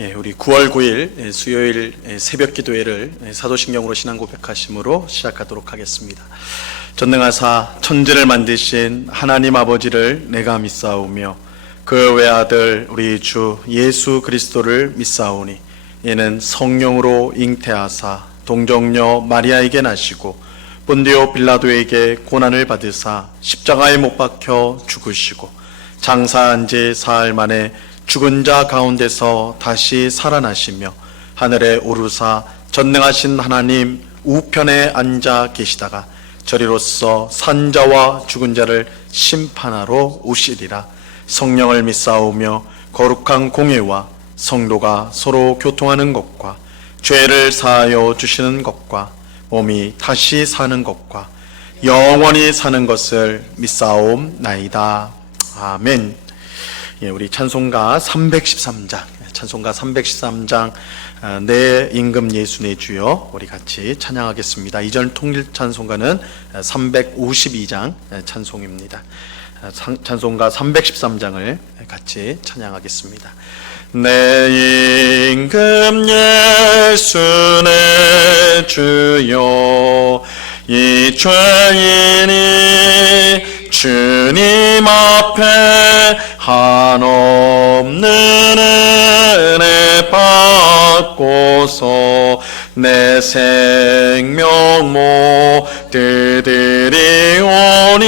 우리 9월 9일 수요일 새벽 기도회를 사도신경으로 신앙 고백하심으로 시작하도록 하겠습니다. 전능하사 천지를 만드신 하나님 아버지를 내가 믿사오며 그 외아들 우리 주 예수 그리스도를 믿사오니 이는 성령으로 잉태하사 동정녀 마리아에게 나시고 본디오 빌라도에게 고난을 받으사 십자가에 못 박혀 죽으시고 장사한 지 사흘 만에 죽은 자 가운데서 다시 살아나시며 하늘에 오르사 전능하신 하나님 우편에 앉아 계시다가 저리로서 산 자와 죽은 자를 심판하러 오시리라. 성령을 믿사오며 거룩한 공예와 성도가 서로 교통하는 것과 죄를 사하여 주시는 것과 몸이 다시 사는 것과 영원히 사는 것을 믿사옵나이다. 아멘. 우리 찬송가 313장 내 임금 예수 내 주여 우리 같이 찬양하겠습니다. 이전 통일 찬송가는 352장 찬송입니다. 찬송가 313장을 같이 찬양하겠습니다. 내 임금 예수 내 주여 이 죄인이 주님 앞에 한없는 은혜 받고서 내 생명 모두 드리오니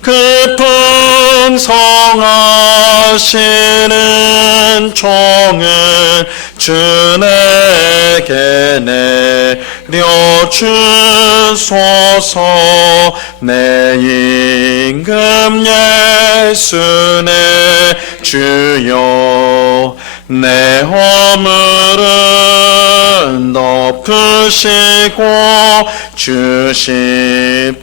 그 풍성하시는 종을 주 내게 내려주소서. 내 임금 예수 내 주여 내 허물은 덮으시고 주 십자가에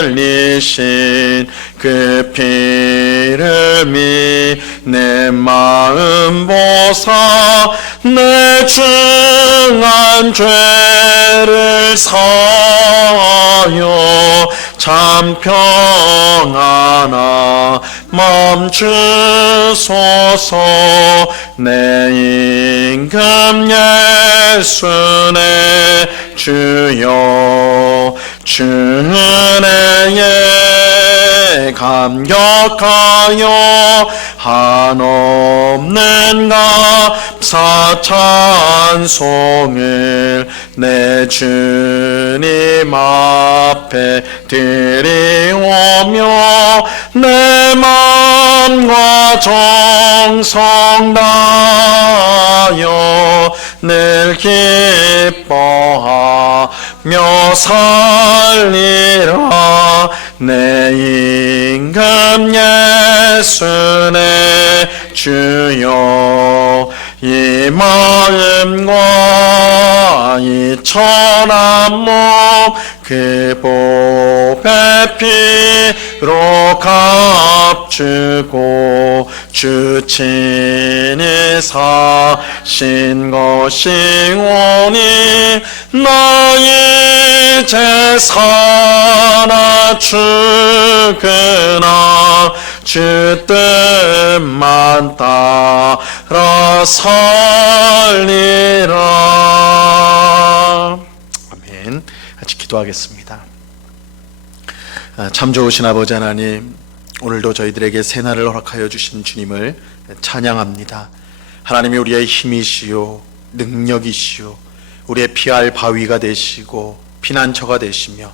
흘리신 그 피를 내 마음 보사 내 중한 죄를 사하여 참 평안하 멈추소서. 내 임금 예수 내 주여 주 은혜에 감격하여 한없는 감사 찬송을 내 주님 앞에 드리오며 내 마음과 정성 다하여 늘 기뻐하며 살리라. 내 임금 예수 내 주여 이 마음과 이 천한 몸 그 보배 피로 값주고 주 친히 사신 것이 오니 나의 제사나 죽으나 주 뜻만 따라 살리라. 아멘. 같이 기도하겠습니다. 참 좋으신 아버지 하나님, 오늘도 저희들에게 새날을 허락하여 주신 주님을 찬양합니다. 하나님이 우리의 힘이시요 능력이시요 우리의 피할 바위가 되시고 피난처가 되시며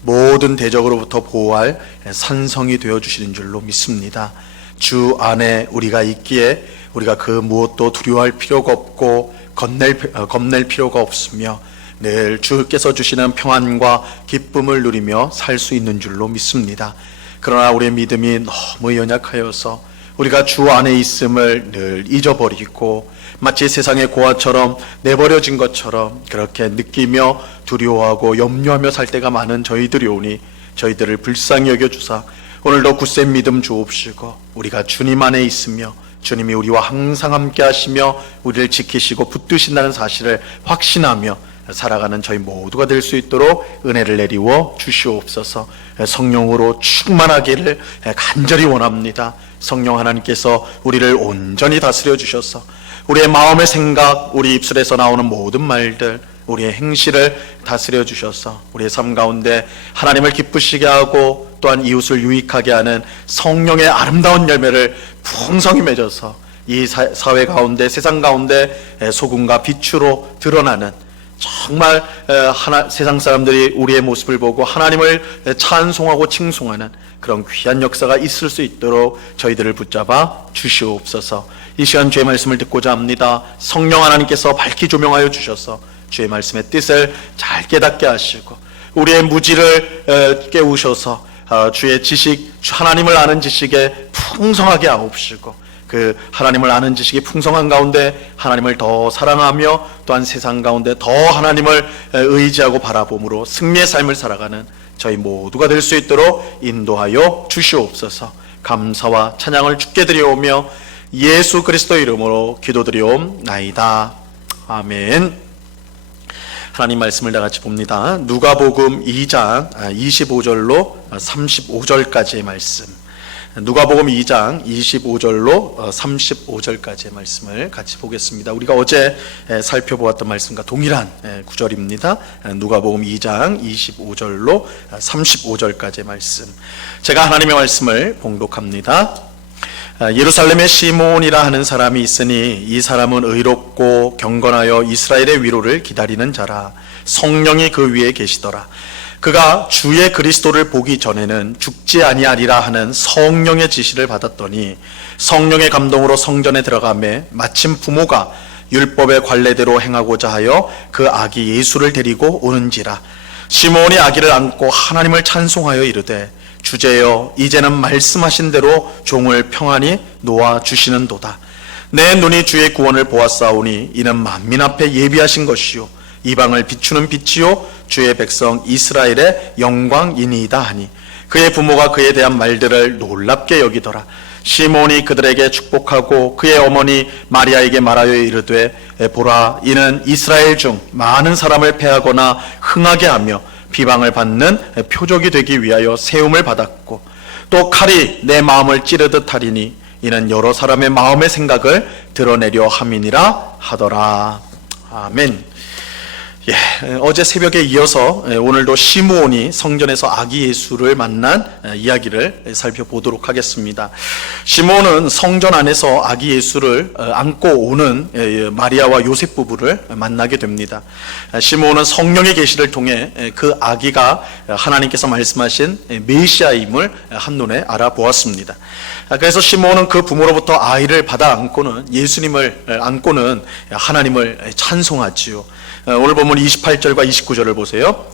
모든 대적으로부터 보호할 산성이 되어주시는 줄로 믿습니다. 주 안에 우리가 있기에 우리가 그 무엇도 두려워할 필요가 없고 겁낼 필요가 없으며 늘 주께서 주시는 평안과 기쁨을 누리며 살 수 있는 줄로 믿습니다. 그러나 우리의 믿음이 너무 연약하여서 우리가 주 안에 있음을 늘 잊어버리고 마치 세상의 고아처럼 내버려진 것처럼 그렇게 느끼며 두려워하고 염려하며 살 때가 많은 저희들이 오니 저희들을 불쌍히 여겨주사 오늘도 굳센 믿음 주옵시고 우리가 주님 안에 있으며 주님이 우리와 항상 함께 하시며 우리를 지키시고 붙드신다는 사실을 확신하며 살아가는 저희 모두가 될 수 있도록 은혜를 내리워 주시옵소서. 성령으로 충만하기를 간절히 원합니다. 성령 하나님께서 우리를 온전히 다스려 주셔서 우리의 마음의 생각, 우리 입술에서 나오는 모든 말들, 우리의 행실을 다스려 주셔서 우리의 삶 가운데 하나님을 기쁘시게 하고 또한 이웃을 유익하게 하는 성령의 아름다운 열매를 풍성히 맺어서 이 사회 가운데, 세상 가운데 소금과 빛으로 드러나는, 정말 세상 사람들이 우리의 모습을 보고 하나님을 찬송하고 칭송하는 그런 귀한 역사가 있을 수 있도록 저희들을 붙잡아 주시옵소서. 이 시간 주의 말씀을 듣고자 합니다. 성령 하나님께서 밝히 조명하여 주셔서 주의 말씀의 뜻을 잘 깨닫게 하시고 우리의 무지를 깨우셔서 주의 지식, 하나님을 아는 지식에 풍성하게 하옵시고 그 하나님을 아는 지식이 풍성한 가운데 하나님을 더 사랑하며 또한 세상 가운데 더 하나님을 의지하고 바라봄으로 승리의 삶을 살아가는 저희 모두가 될 수 있도록 인도하여 주시옵소서. 감사와 찬양을 주께 드리오며 예수 그리스도 이름으로 기도드리옵나이다. 아멘. 하나님 말씀을 다 같이 봅니다. 누가복음 2장 25절로 35절까지의 말씀. 누가복음 2장 25절로 35절까지의 말씀을 같이 보겠습니다. 우리가 어제 살펴보았던 말씀과 동일한 구절입니다. 누가복음 2장 25절로 35절까지의 말씀. 제가 하나님의 말씀을 봉독합니다. 예루살렘에 시몬이라 하는 사람이 있으니 이 사람은 의롭고 경건하여 이스라엘의 위로를 기다리는 자라. 성령이 그 위에 계시더라. 그가 주의 그리스도를 보기 전에는 죽지 아니하리라 하는 성령의 지시를 받았더니 성령의 감동으로 성전에 들어가매 마침 부모가 율법의 관례대로 행하고자 하여 그 아기 예수를 데리고 오는지라. 시몬이 아기를 안고 하나님을 찬송하여 이르되 주제여 이제는 말씀하신 대로 종을 평안히 놓아 주시는도다. 내 눈이 주의 구원을 보았사오니 이는 만민 앞에 예비하신 것이요 이방을 비추는 빛이요 주의 백성 이스라엘의 영광이니이다 하니 그의 부모가 그에 대한 말들을 놀랍게 여기더라. 시몬이 그들에게 축복하고 그의 어머니 마리아에게 말하여 이르되 보라 이는 이스라엘 중 많은 사람을 패하거나 흥하게 하며 비방을 받는 표적이 되기 위하여 세움을 받았고 또 칼이 내 마음을 찌르듯 하리니 이는 여러 사람의 마음의 생각을 드러내려 함이니라 하더라. 아멘. 어제 새벽에 이어서 오늘도 시므온이 성전에서 아기 예수를 만난 이야기를 살펴보도록 하겠습니다. 시므온은 성전 안에서 아기 예수를 안고 오는 마리아와 요셉 부부를 만나게 됩니다. 시므온은 성령의 계시를 통해 그 아기가 하나님께서 말씀하신 메시아임을 한눈에 알아보았습니다. 그래서 시므온은 그 부모로부터 아이를 받아 안고는 예수님을 안고는 하나님을 찬송하지요. 오늘 본문 28절과 29절을 보세요.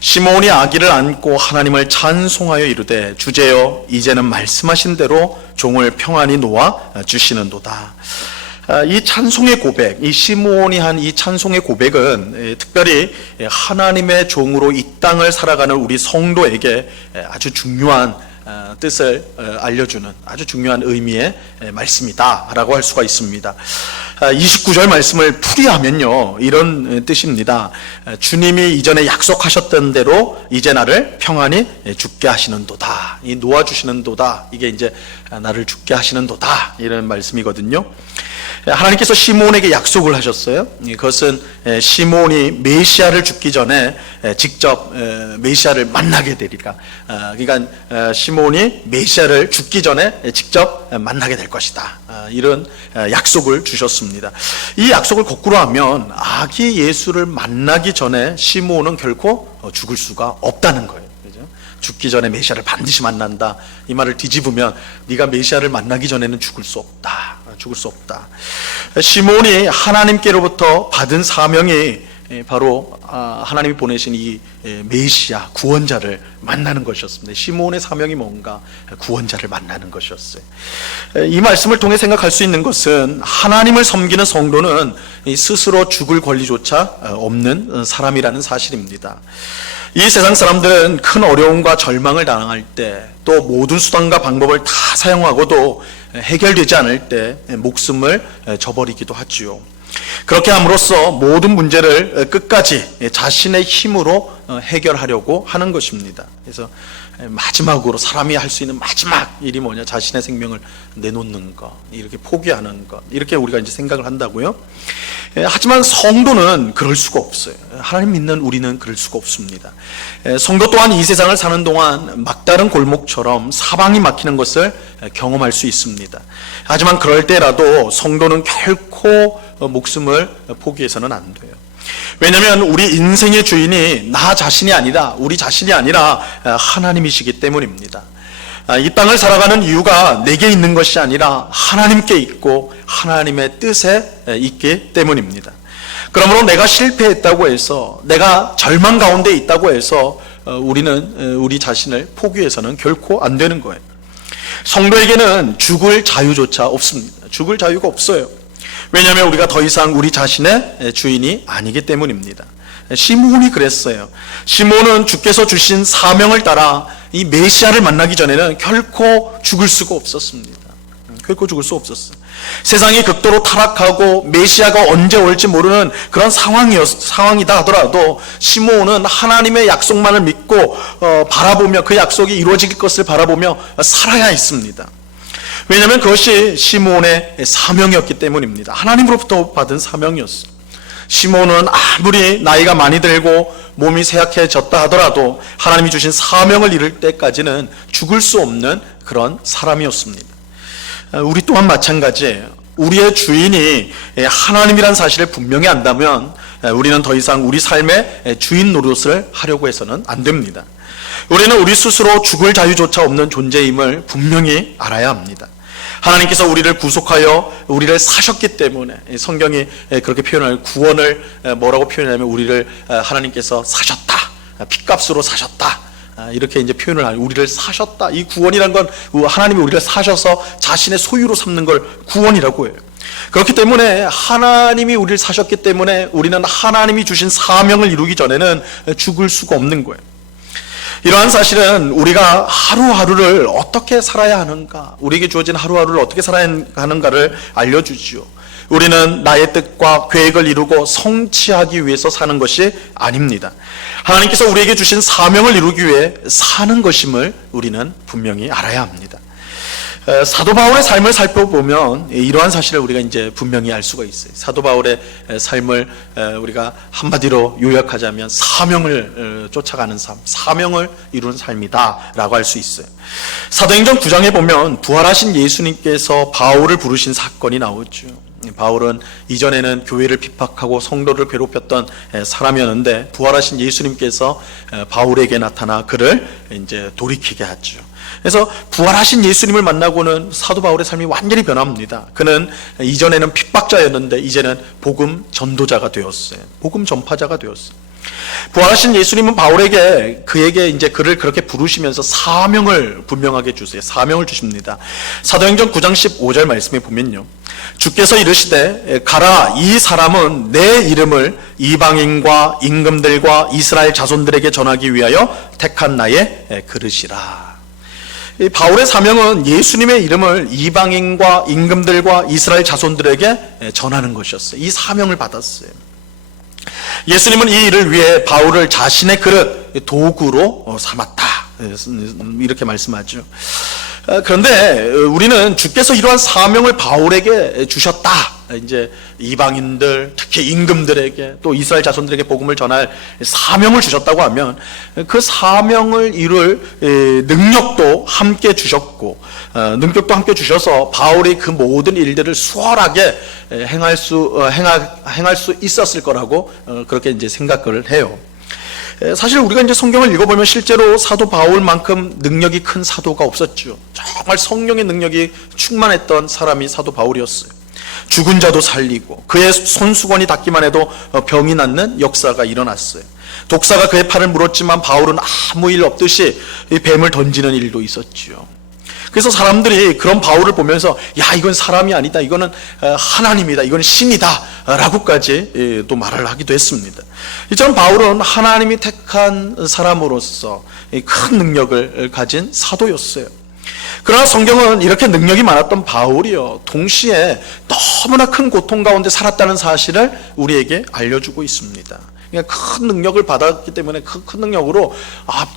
시몬이 아기를 안고 하나님을 찬송하여 이르되 주제여 이제는 말씀하신 대로 종을 평안히 놓아 주시는도다. 이 찬송의 고백, 이 시므온이 한 이 찬송의 고백은 특별히 하나님의 종으로 이 땅을 살아가는 우리 성도에게 아주 중요한 뜻을 알려주는 아주 중요한 의미의 말씀이다 라고 할 수가 있습니다. 29절 말씀을 풀이하면요 이런 뜻입니다. 주님이 이전에 약속하셨던 대로 이제 나를 평안히 죽게 하시는도다. 이 놓아주시는도다. 이게 이제 나를 죽게 하시는도다 이런 말씀이거든요. 하나님께서 시몬에게 약속을 하셨어요. 그것은 시몬이 메시아를 죽기 전에 직접 메시아를 만나게 되리라. 그러니까 시몬이 메시아를 죽기 전에 직접 만나게 될 것이다. 이런 약속을 주셨습니다. 이 약속을 거꾸로 하면 아기 예수를 만나기 전에 시몬은 결코 죽을 수가 없다는 거예요. 죽기 전에 메시아를 반드시 만난다. 이 말을 뒤집으면 네가 메시아를 만나기 전에는 죽을 수 없다. 죽을 수 없다. 시몬이 하나님께로부터 받은 사명이 바로 하나님이 보내신 이 메시아 구원자를 만나는 것이었습니다. 시몬의 사명이 뭔가 구원자를 만나는 것이었어요. 이 말씀을 통해 생각할 수 있는 것은 하나님을 섬기는 성도는 스스로 죽을 권리조차 없는 사람이라는 사실입니다. 이 세상 사람들은 큰 어려움과 절망을 당할 때 또 모든 수단과 방법을 다 사용하고도 해결되지 않을 때 목숨을 저버리기도 하지요. 그렇게 함으로써 모든 문제를 끝까지 자신의 힘으로 해결하려고 하는 것입니다. 그래서 마지막으로 사람이 할 수 있는 마지막 일이 뭐냐? 자신의 생명을 내놓는 것, 이렇게 포기하는 것, 이렇게 우리가 이제 생각을 한다고요. 하지만 성도는 그럴 수가 없어요. 하나님 믿는 우리는 그럴 수가 없습니다. 성도 또한 이 세상을 사는 동안 막다른 골목처럼 사방이 막히는 것을 경험할 수 있습니다. 하지만 그럴 때라도 성도는 결코 목숨을 포기해서는 안 돼요. 왜냐하면 우리 인생의 주인이 나 자신이 아니라, 우리 자신이 아니라 하나님이시기 때문입니다. 이 땅을 살아가는 이유가 내게 있는 것이 아니라 하나님께 있고 하나님의 뜻에 있기 때문입니다. 그러므로 내가 실패했다고 해서, 내가 절망 가운데 있다고 해서 우리는 우리 자신을 포기해서는 결코 안 되는 거예요. 성도에게는 죽을 자유조차 없습니다. 죽을 자유가 없어요. 왜냐하면 우리가 더 이상 우리 자신의 주인이 아니기 때문입니다. 시므온이 그랬어요. 시므온은 주께서 주신 사명을 따라 이 메시아를 만나기 전에는 결코 죽을 수가 없었습니다. 결코 죽을 수 없었어요. 세상이 극도로 타락하고 메시아가 언제 올지 모르는 그런 상황이다 하더라도 시므온은 하나님의 약속만을 믿고 바라보며 그 약속이 이루어질 것을 바라보며 살아야 했습니다. 왜냐하면 그것이 시므온의 사명이었기 때문입니다. 하나님으로부터 받은 사명이었어요. 시므온은 아무리 나이가 많이 들고 몸이 쇠약해졌다 하더라도 하나님이 주신 사명을 이룰 때까지는 죽을 수 없는 그런 사람이었습니다. 우리 또한 마찬가지예요. 우리의 주인이 하나님이라는 사실을 분명히 안다면 우리는 더 이상 우리 삶의 주인 노릇을 하려고 해서는 안 됩니다. 우리는 우리 스스로 죽을 자유조차 없는 존재임을 분명히 알아야 합니다. 하나님께서 우리를 구속하여 우리를 사셨기 때문에, 성경이 그렇게 표현할 구원을 뭐라고 표현하냐면 우리를 하나님께서 사셨다, 핏값으로 사셨다, 이렇게 이제 표현을 하요. 우리를 사셨다. 이 구원이란 건 하나님이 우리를 사셔서 자신의 소유로 삼는 걸 구원이라고 해요. 그렇기 때문에 하나님이 우리를 사셨기 때문에 우리는 하나님이 주신 사명을 이루기 전에는 죽을 수가 없는 거예요. 이러한 사실은 우리가 하루하루를 어떻게 살아야 하는가, 우리에게 주어진 하루하루를 어떻게 살아야 하는가를 알려주지요. 우리는 나의 뜻과 계획을 이루고 성취하기 위해서 사는 것이 아닙니다. 하나님께서 우리에게 주신 사명을 이루기 위해 사는 것임을 우리는 분명히 알아야 합니다. 사도 바울의 삶을 살펴보면 이러한 사실을 우리가 이제 분명히 알 수가 있어요. 사도 바울의 삶을 우리가 한마디로 요약하자면 사명을 쫓아가는 삶, 사명을 이루는 삶이다라고 할 수 있어요. 사도행전 9장에 보면 부활하신 예수님께서 바울을 부르신 사건이 나오죠. 바울은 이전에는 교회를 핍박하고 성도를 괴롭혔던 사람이었는데 부활하신 예수님께서 바울에게 나타나 그를 이제 돌이키게 하죠. 그래서 부활하신 예수님을 만나고는 사도 바울의 삶이 완전히 변합니다. 그는 이전에는 핍박자였는데 이제는 복음 전도자가 되었어요. 복음 전파자가 되었어요. 부활하신 예수님은 바울에게 그에게 이제 그를 그렇게 부르시면서 사명을 분명하게 주세요. 사명을 주십니다. 사도행전 9장 15절 말씀에 보면요, 주께서 이르시되 가라, 이 사람은 내 이름을 이방인과 임금들과 이스라엘 자손들에게 전하기 위하여 택한 나의 그릇이라. 바울의 사명은 예수님의 이름을 이방인과 임금들과 이스라엘 자손들에게 전하는 것이었어요. 이 사명을 받았어요. 예수님은 이 일을 위해 바울을 자신의 그릇, 도구로 삼았다, 이렇게 말씀하죠. 그런데 우리는 주께서 이러한 사명을 바울에게 주셨다, 이제 이방인들, 특히 임금들에게 또 이스라엘 자손들에게 복음을 전할 사명을 주셨다고 하면 그 사명을 이룰 능력도 함께 주셨고, 능력도 함께 주셔서 바울이 그 모든 일들을 수월하게 행할 수 있었을 거라고 그렇게 이제 생각을 해요. 사실 우리가 이제 성경을 읽어보면 실제로 사도 바울만큼 능력이 큰 사도가 없었죠. 정말 성령의 능력이 충만했던 사람이 사도 바울이었어요. 죽은 자도 살리고 그의 손수건이 닿기만 해도 병이 낫는 역사가 일어났어요. 독사가 그의 팔을 물었지만 바울은 아무 일 없듯이 뱀을 던지는 일도 있었죠. 그래서 사람들이 그런 바울을 보면서 야, 이건 사람이 아니다, 이거는 하나님이다, 이건 신이다 라고까지 또 말을 하기도 했습니다. 이처럼 바울은 하나님이 택한 사람으로서 큰 능력을 가진 사도였어요. 그러나 성경은 이렇게 능력이 많았던 바울이요, 동시에 너무나 큰 고통 가운데 살았다는 사실을 우리에게 알려주고 있습니다. 그러니까 큰 능력을 받았기 때문에 그 큰 능력으로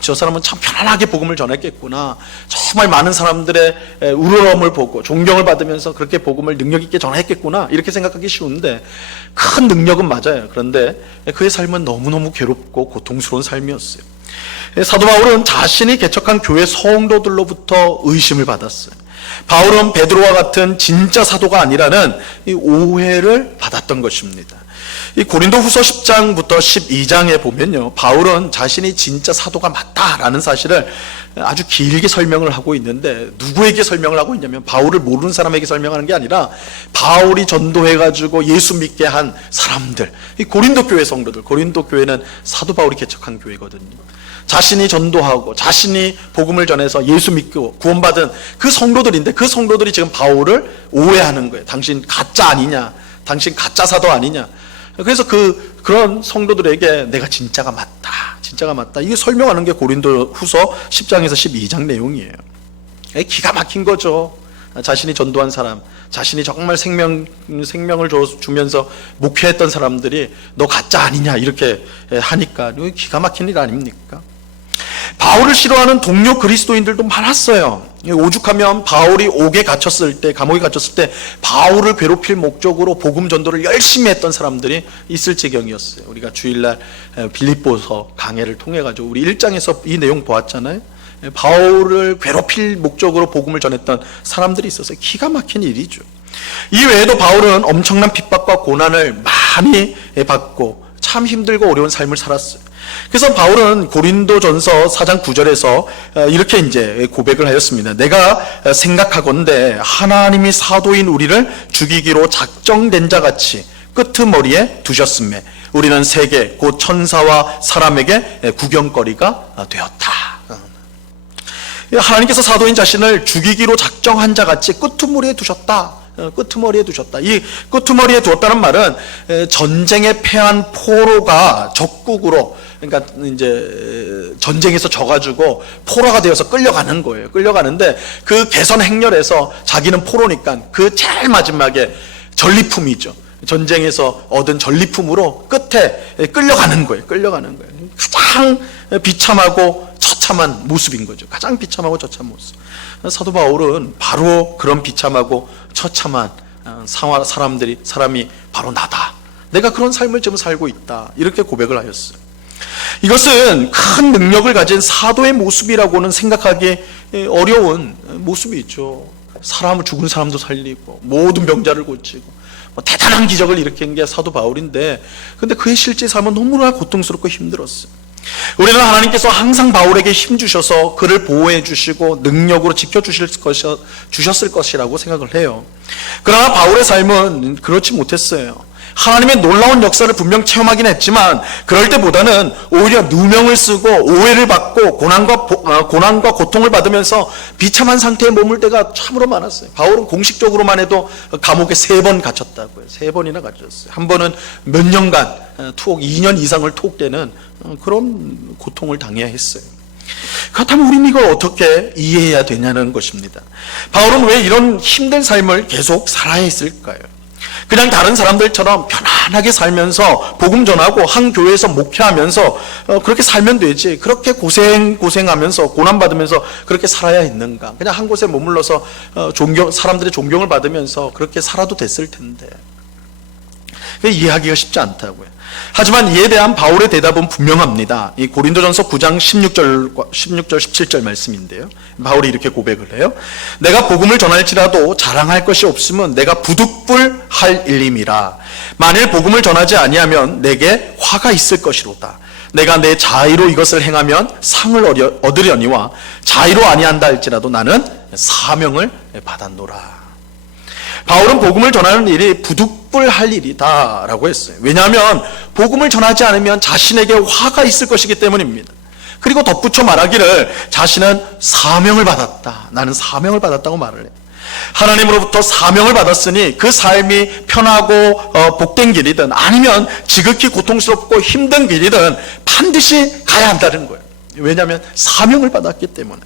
저 사람은 참 편안하게 복음을 전했겠구나, 정말 많은 사람들의 우러러움을 보고 존경을 받으면서 그렇게 복음을 능력 있게 전했겠구나, 이렇게 생각하기 쉬운데 큰 능력은 맞아요. 그런데 그의 삶은 너무너무 괴롭고 고통스러운 삶이었어요. 사도 바울은 자신이 개척한 교회 성도들로부터 의심을 받았어요. 바울은 베드로와 같은 진짜 사도가 아니라는 이 오해를 받았던 것입니다. 이 고린도후서 10장부터 12장에 보면요, 바울은 자신이 진짜 사도가 맞다라는 사실을 아주 길게 설명을 하고 있는데, 누구에게 설명을 하고 있냐면 바울을 모르는 사람에게 설명하는 게 아니라 바울이 전도해가지고 예수 믿게 한 사람들, 이 고린도 교회 성도들, 고린도 교회는 사도 바울이 개척한 교회거든요. 자신이 전도하고 자신이 복음을 전해서 예수 믿고 구원받은 그 성도들인데, 그 성도들이 지금 바울을 오해하는 거예요. 당신 가짜 아니냐, 당신 가짜 사도 아니냐. 그래서 그런 성도들에게 내가 진짜가 맞다, 진짜가 맞다, 이게 설명하는 게 고린도후서 10장에서 12장 내용이에요. 기가 막힌 거죠. 자신이 전도한 사람, 자신이 정말 생명을 주면서 목회했던 사람들이 너 가짜 아니냐 이렇게 하니까 기가 막힌 일 아닙니까? 바울을 싫어하는 동료 그리스도인들도 많았어요. 오죽하면 바울이 옥에 갇혔을 때, 감옥에 갇혔을 때 바울을 괴롭힐 목적으로 복음 전도를 열심히 했던 사람들이 있을 지경이었어요. 우리가 주일날 빌립보서 강해를 통해 가지고 우리 1장에서 이 내용 보았잖아요. 바울을 괴롭힐 목적으로 복음을 전했던 사람들이 있었어요. 기가 막힌 일이죠. 이 외에도 바울은 엄청난 핍박과 고난을 많이 받고 참 힘들고 어려운 삶을 살았어요. 그래서 바울은 고린도전서 4장 9절에서 이렇게 이제 고백을 하였습니다. 내가 생각하건대 하나님이 사도인 우리를 죽이기로 작정된 자 같이 끄트머리에 두셨음에 우리는 세계 곧 천사와 사람에게 구경거리가 되었다. 하나님께서 사도인 자신을 죽이기로 작정한 자 같이 끄트머리에 두셨다. 끄트머리에 두셨다. 이 끄트머리에 두었다는 말은 전쟁에 패한 포로가 적국으로, 그러니까 이제 전쟁에서 져가지고 포로가 되어서 끌려가는 거예요. 끌려가는데 그 개선 행렬에서 자기는 포로니까 그 제일 마지막에 전리품이죠. 전쟁에서 얻은 전리품으로 끝에 끌려가는 거예요. 끌려가는 거예요. 가장 비참하고 처참한 모습인 거죠. 가장 비참하고 처참한 모습. 사도 바울은 바로 그런 비참하고 처참한 사람이 바로 나다. 내가 그런 삶을 지금 살고 있다. 이렇게 고백을 하였어요. 이것은 큰 능력을 가진 사도의 모습이라고는 생각하기 어려운 모습이죠. 죽은 사람도 살리고 모든 병자를 고치고 대단한 기적을 일으킨 게 사도 바울인데, 근데 그의 실제 삶은 너무나 고통스럽고 힘들었어요. 우리는 하나님께서 항상 바울에게 힘 주셔서 그를 보호해 주시고 능력으로 지켜주셨을 것이라고 생각을 해요. 그러나 바울의 삶은 그렇지 못했어요. 하나님의 놀라운 역사를 분명 체험하긴 했지만 그럴 때보다는 오히려 누명을 쓰고 오해를 받고 고난과 고통을 받으면서 비참한 상태에 머물 때가 참으로 많았어요. 바울은 공식적으로만 해도 감옥에 3번 갇혔다고요. 3번이나 갇혔어요. 한 번은 몇 년간 2년 이상을 투옥되는 그런 고통을 당해야 했어요. 그렇다면 우리는 이걸 어떻게 이해해야 되냐는 것입니다. 바울은 왜 이런 힘든 삶을 계속 살아야 했을까요? 그냥 다른 사람들처럼 편안하게 살면서 복음 전하고 한 교회에서 목회하면서 그렇게 살면 되지, 그렇게 고생하면서 고난받으면서 그렇게 살아야 했는가? 그냥 한 곳에 머물러서 사람들의 존경을 받으면서 그렇게 살아도 됐을 텐데, 이해하기가 쉽지 않다고요. 하지만 이에 대한 바울의 대답은 분명합니다. 이 고린도전서 9장 16절 17절 말씀인데요, 바울이 이렇게 고백을 해요. 내가 복음을 전할지라도 자랑할 것이 없으면 내가 부득불할 일임이라. 만일 복음을 전하지 아니하면 내게 화가 있을 것이로다. 내가 내 자의로 이것을 행하면 상을 얻으려니와 자의로 아니한다 할지라도 나는 사명을 받았노라. 바울은 복음을 전하는 일이 부득불할 일이다 라고 했어요. 왜냐하면 복음을 전하지 않으면 자신에게 화가 있을 것이기 때문입니다. 그리고 덧붙여 말하기를 자신은 사명을 받았다, 나는 사명을 받았다고 말을 해요. 하나님으로부터 사명을 받았으니 그 삶이 편하고 복된 길이든 아니면 지극히 고통스럽고 힘든 길이든 반드시 가야 한다는 거예요. 왜냐하면 사명을 받았기 때문에.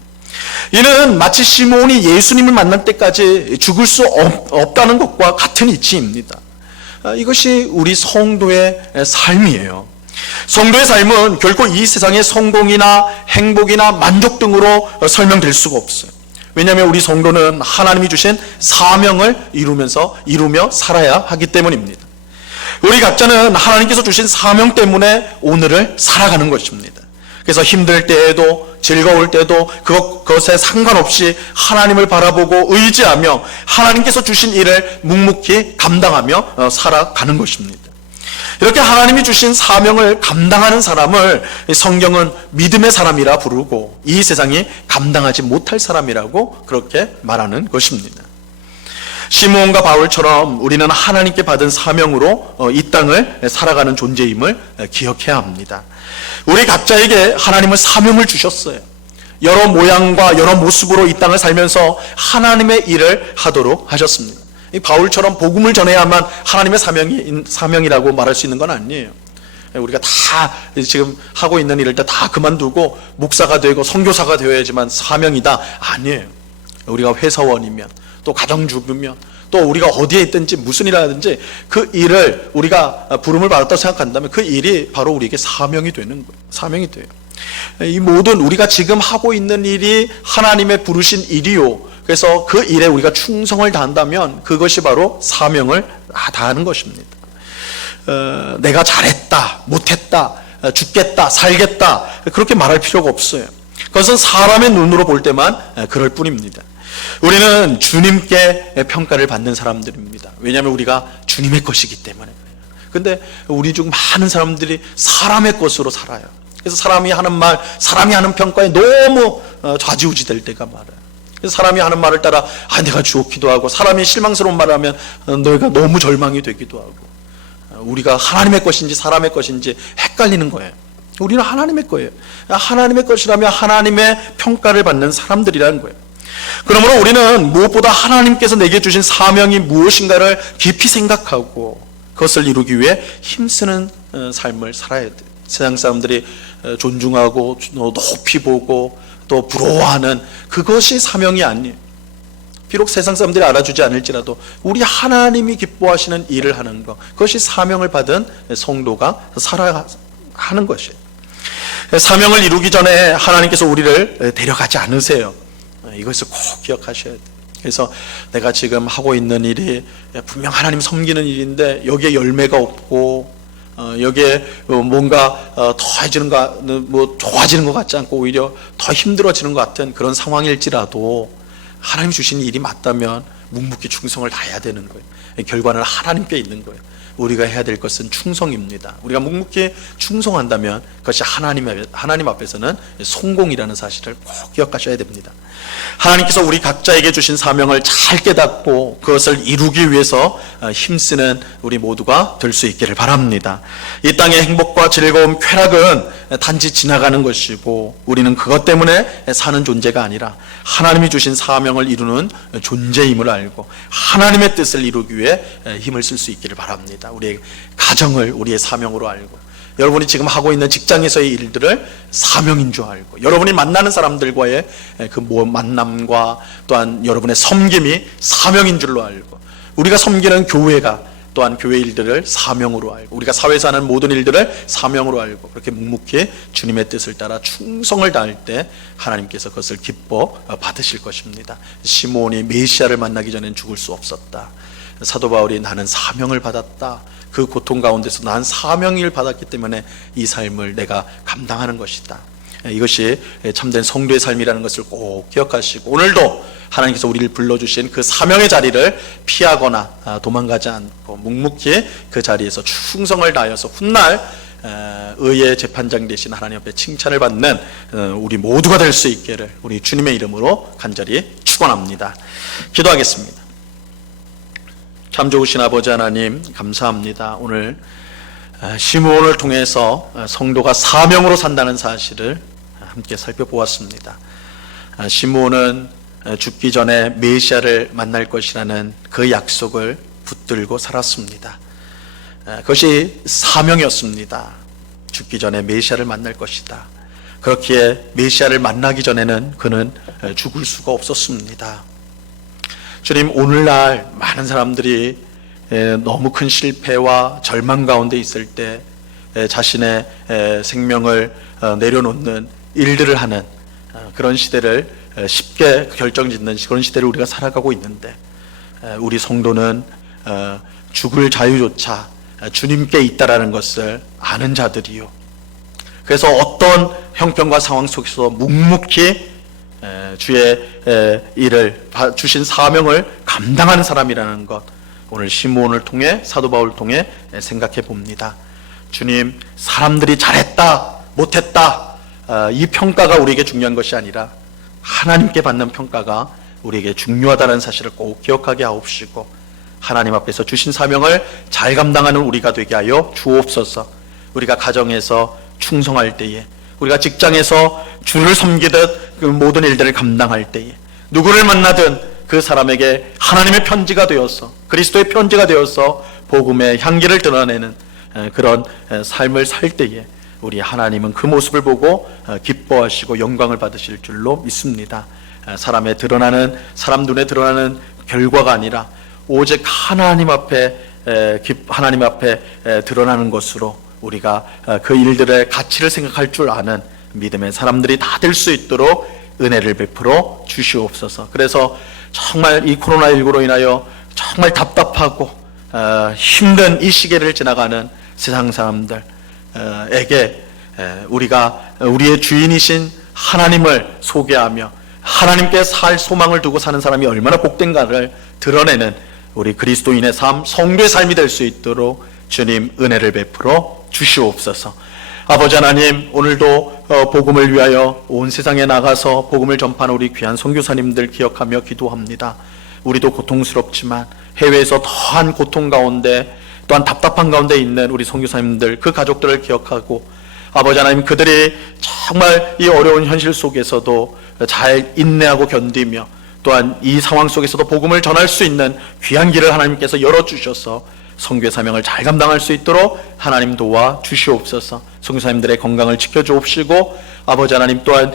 이는 마치 시몬이 예수님을 만날 때까지 죽을 수 없다는 것과 같은 이치입니다. 이것이 우리 성도의 삶이에요. 성도의 삶은 결코 이 세상의 성공이나 행복이나 만족 등으로 설명될 수가 없어요. 왜냐하면 우리 성도는 하나님이 주신 사명을 이루며 살아야 하기 때문입니다. 우리 각자는 하나님께서 주신 사명 때문에 오늘을 살아가는 것입니다. 그래서 힘들 때에도 즐거울 때도 그것에 상관없이 하나님을 바라보고 의지하며 하나님께서 주신 일을 묵묵히 감당하며 살아가는 것입니다. 이렇게 하나님이 주신 사명을 감당하는 사람을 성경은 믿음의 사람이라 부르고 이 세상이 감당하지 못할 사람이라고 그렇게 말하는 것입니다. 시므온과 바울처럼 우리는 하나님께 받은 사명으로 이 땅을 살아가는 존재임을 기억해야 합니다. 우리 각자에게 하나님은 사명을 주셨어요. 여러 모양과 여러 모습으로 이 땅을 살면서 하나님의 일을 하도록 하셨습니다. 이 바울처럼 복음을 전해야만 하나님의 사명이라고 말할 수 있는 건 아니에요. 우리가 다 지금 하고 있는 일을 다 그만두고 목사가 되고 선교사가 되어야지만 사명이다, 아니에요. 우리가 회사원이면 또 가정주부면 또 우리가 어디에 있든지 무슨 일을 하든지 그 일을 우리가 부름을 받았다고 생각한다면 그 일이 바로 우리에게 사명이 되는 거예요. 사명이 돼요. 이 모든 우리가 지금 하고 있는 일이 하나님의 부르신 일이요, 그래서 그 일에 우리가 충성을 다한다면 그것이 바로 사명을 다하는 것입니다. 내가 잘했다, 못했다, 죽겠다, 살겠다 그렇게 말할 필요가 없어요. 그것은 사람의 눈으로 볼 때만 그럴 뿐입니다. 우리는 주님께 평가를 받는 사람들입니다. 왜냐하면 우리가 주님의 것이기 때문에. 근데 우리 중 많은 사람들이 사람의 것으로 살아요. 그래서 사람이 하는 말, 사람이 하는 평가에 너무 좌지우지 될 때가 많아요. 그래서 사람이 하는 말을 따라 내가 좋기도 하고, 사람이 실망스러운 말을 하면 너희가 너무 절망이 되기도 하고, 우리가 하나님의 것인지 사람의 것인지 헷갈리는 거예요. 우리는 하나님의 거예요. 하나님의 것이라면 하나님의 평가를 받는 사람들이라는 거예요. 그러므로 우리는 무엇보다 하나님께서 내게 주신 사명이 무엇인가를 깊이 생각하고 그것을 이루기 위해 힘쓰는 삶을 살아야 돼요. 세상 사람들이 존중하고 높이 보고 또 부러워하는 그것이 사명이 아니에요. 비록 세상 사람들이 알아주지 않을지라도 우리 하나님이 기뻐하시는 일을 하는 것, 그것이 사명을 받은 성도가 살아가는 것이에요. 사명을 이루기 전에 하나님께서 우리를 데려가지 않으세요. 이것을 꼭 기억하셔야 돼요. 그래서 내가 지금 하고 있는 일이 분명 하나님 섬기는 일인데 여기에 열매가 없고 여기에 뭔가 좋아지는 것 같지 않고 오히려 더 힘들어지는 것 같은 그런 상황일지라도 하나님 주신 일이 맞다면 묵묵히 충성을 다해야 되는 거예요. 결과는 하나님께 있는 거예요. 우리가 해야 될 것은 충성입니다. 우리가 묵묵히 충성한다면 그것이 하나님 앞에서는 성공이라는 사실을 꼭 기억하셔야 됩니다. 하나님께서 우리 각자에게 주신 사명을 잘 깨닫고 그것을 이루기 위해서 힘쓰는 우리 모두가 될 수 있기를 바랍니다. 이 땅의 행복과 즐거움, 쾌락은 단지 지나가는 것이고 우리는 그것 때문에 사는 존재가 아니라 하나님이 주신 사명을 이루는 존재임을 알고 하나님의 뜻을 이루기 위해 힘을 쓸 수 있기를 바랍니다. 우리의 가정을 우리의 사명으로 알고 여러분이 지금 하고 있는 직장에서의 일들을 사명인 줄 알고 여러분이 만나는 사람들과의 그 만남과 또한 여러분의 섬김이 사명인 줄로 알고 우리가 섬기는 교회가 또한 교회 일들을 사명으로 알고 우리가 사회에서 하는 모든 일들을 사명으로 알고 그렇게 묵묵히 주님의 뜻을 따라 충성을 다할 때 하나님께서 그것을 기뻐 받으실 것입니다. 시므온이 메시아를 만나기 전엔 죽을 수 없었다. 사도 바울이 나는 사명을 받았다. 그 고통 가운데서 난 사명을 받았기 때문에 이 삶을 내가 감당하는 것이다. 이것이 참된 성도의 삶이라는 것을 꼭 기억하시고 오늘도 하나님께서 우리를 불러주신 그 사명의 자리를 피하거나 도망가지 않고 묵묵히 그 자리에서 충성을 다하여서 훗날 의의 재판장 되신 하나님 앞에 칭찬을 받는 우리 모두가 될 수 있기를 우리 주님의 이름으로 간절히 축원합니다. 기도하겠습니다. 참 좋으신 아버지 하나님 감사합니다. 오늘 시므온을 통해서 성도가 사명으로 산다는 사실을 함께 살펴보았습니다. 시므온은 죽기 전에 메시아를 만날 것이라는 그 약속을 붙들고 살았습니다. 그것이 사명이었습니다. 죽기 전에 메시아를 만날 것이다. 그렇기에 메시아를 만나기 전에는 그는 죽을 수가 없었습니다. 주님, 오늘날 많은 사람들이 너무 큰 실패와 절망 가운데 있을 때 자신의 생명을 내려놓는 일들을 하는 그런 시대를 쉽게 결정짓는 그런 시대를 우리가 살아가고 있는데, 우리 성도는 죽을 자유조차 주님께 있다라는 것을 아는 자들이요, 그래서 어떤 형편과 상황 속에서 묵묵히 주의 일을 주신 사명을 감당하는 사람이라는 것, 오늘 시므온을 통해, 사도 바울을 통해 생각해 봅니다. 주님, 사람들이 잘했다 못했다 이 평가가 우리에게 중요한 것이 아니라 하나님께 받는 평가가 우리에게 중요하다는 사실을 꼭 기억하게 하옵시고, 하나님 앞에서 주신 사명을 잘 감당하는 우리가 되게 하여 주옵소서. 우리가 가정에서 충성할 때에, 우리가 직장에서 주를 섬기듯 그 모든 일들을 감당할 때에, 누구를 만나든 그 사람에게 하나님의 편지가 되어서, 그리스도의 편지가 되어서 복음의 향기를 드러내는 그런 삶을 살 때에 우리 하나님은 그 모습을 보고 기뻐하시고 영광을 받으실 줄로 믿습니다. 사람 눈에 드러나는 결과가 아니라 오직 하나님 앞에 드러나는 것으로 우리가 그 일들의 가치를 생각할 줄 아는 믿음의 사람들이 다 될 수 있도록 은혜를 베풀어 주시옵소서. 그래서 정말 이 코로나19로 인하여 정말 답답하고 힘든 이 시기를 지나가는 세상 사람들에게 우리가 우리의 주인이신 하나님을 소개하며 하나님께 살 소망을 두고 사는 사람이 얼마나 복된가를 드러내는 우리 그리스도인의 삶, 성도의 삶이 될 수 있도록 주님 은혜를 베풀어 주시옵소서. 아버지 하나님, 오늘도 복음을 위하여 온 세상에 나가서 복음을 전파하는 우리 귀한 선교사님들 기억하며 기도합니다. 우리도 고통스럽지만 해외에서 더한 고통 가운데, 또한 답답한 가운데 있는 우리 선교사님들, 그 가족들을 기억하고, 아버지 하나님, 그들이 정말 이 어려운 현실 속에서도 잘 인내하고 견디며, 또한 이 상황 속에서도 복음을 전할 수 있는 귀한 길을 하나님께서 열어주셔서 선교의 사명을 잘 감당할 수 있도록 하나님 도와 주시옵소서. 선교사님들의 건강을 지켜주옵시고, 아버지 하나님, 또한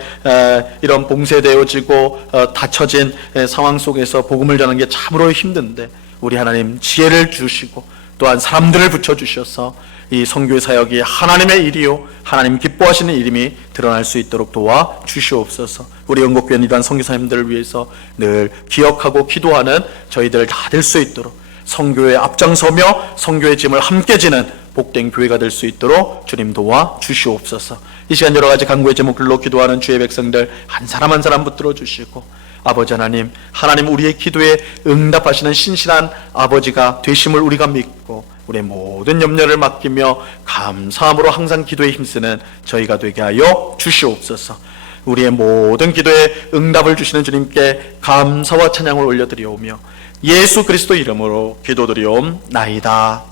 이런 봉쇄되어지고 닫혀진 상황 속에서 복음을 전하는 게 참으로 힘든데 우리 하나님 지혜를 주시고, 또한 사람들을 붙여주셔서 이 선교의 사역이 하나님의 일이요 하나님 기뻐하시는 이름이 드러날 수 있도록 도와 주시옵소서. 우리 영국교회 이러한 선교사님들을 위해서 늘 기억하고 기도하는 저희들 다 될 수 있도록, 선교에 앞장서며 선교의 짐을 함께 지는 복된 교회가 될 수 있도록 주님 도와 주시옵소서. 이 시간 여러 가지 간구의 제목들로 기도하는 주의 백성들 한 사람 한 사람 붙들어 주시고, 아버지 하나님, 하나님 우리의 기도에 응답하시는 신실한 아버지가 되심을 우리가 믿고 우리의 모든 염려를 맡기며 감사함으로 항상 기도에 힘쓰는 저희가 되게 하여 주시옵소서. 우리의 모든 기도에 응답을 주시는 주님께 감사와 찬양을 올려드리오며 예수 그리스도 이름으로 기도드리옵나이다.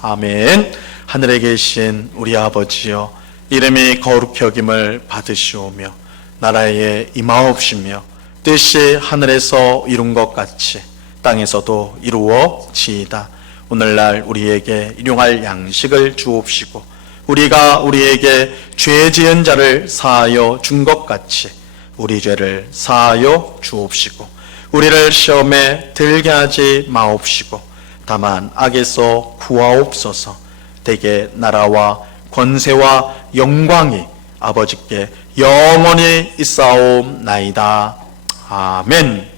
아멘. 하늘에 계신 우리 아버지여, 이름이 거룩히 여김을 받으시오며 나라에 임하옵시며 뜻이 하늘에서 이룬 것 같이 땅에서도 이루어지이다. 오늘날 우리에게 일용할 양식을 주옵시고, 우리가 우리에게 죄 지은 자를 사하여 준 것 같이 우리 죄를 사하여 주옵시고, 우리를 시험에 들게 하지 마옵시고 다만 악에서 구하옵소서. 대개 나라와 권세와 영광이 아버지께 영원히 있사옵나이다. 아멘.